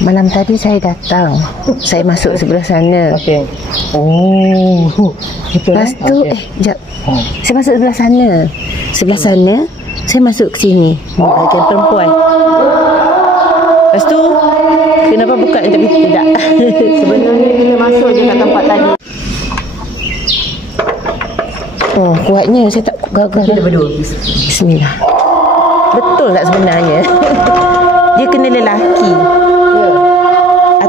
Malam tadi saya datang. Saya masuk sebelah sana. Okey. Oh. Betul. Lepas tu, sekejap. Saya masuk sebelah sana. Sebelah sana, saya masuk ke sini. Bahagian perempuan. Lepas tu, kenapa buka ni tapi tidak? Sebenarnya kita masuk je kat tempat tadi. Oh, kuatnya. Saya tak gagal. Kita berdua. Bismillah. Betul tak sebenarnya? Dia kena lelaki. Ya.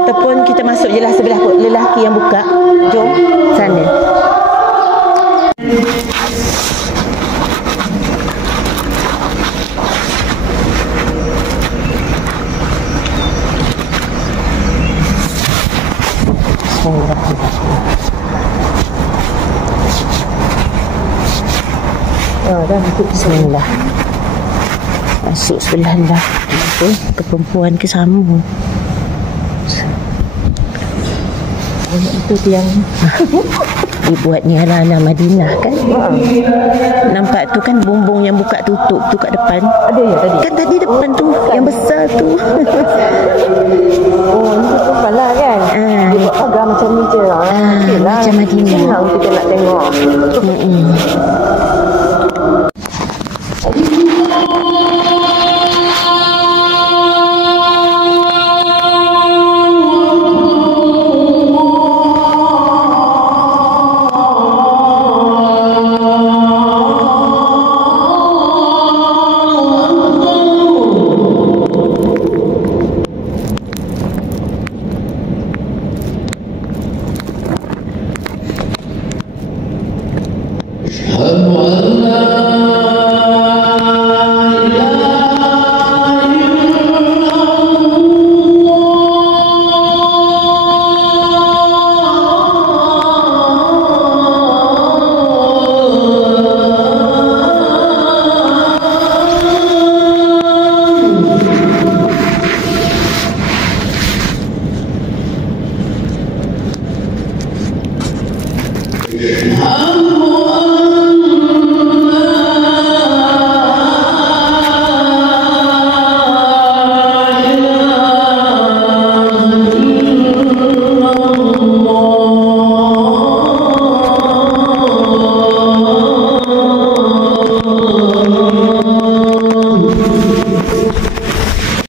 Ataupun kita masuk je lah sebelah lelaki yang buka. Jom, sana. Dah masuk Bismillah. Masuk sebelah lah. Ke perempuan ke sama. itu tiang. Dia buat ni ala-ala Madinah kan. Nampak tu kan bumbung yang buka tutup tu kat depan. Ada ya tadi? Kan tadi depan tu yang besar tu. Oh, ni tu lah kan. Dia buat pagar macam ni je. Okay lah. Macam Madinah. Senang kita nak tengok.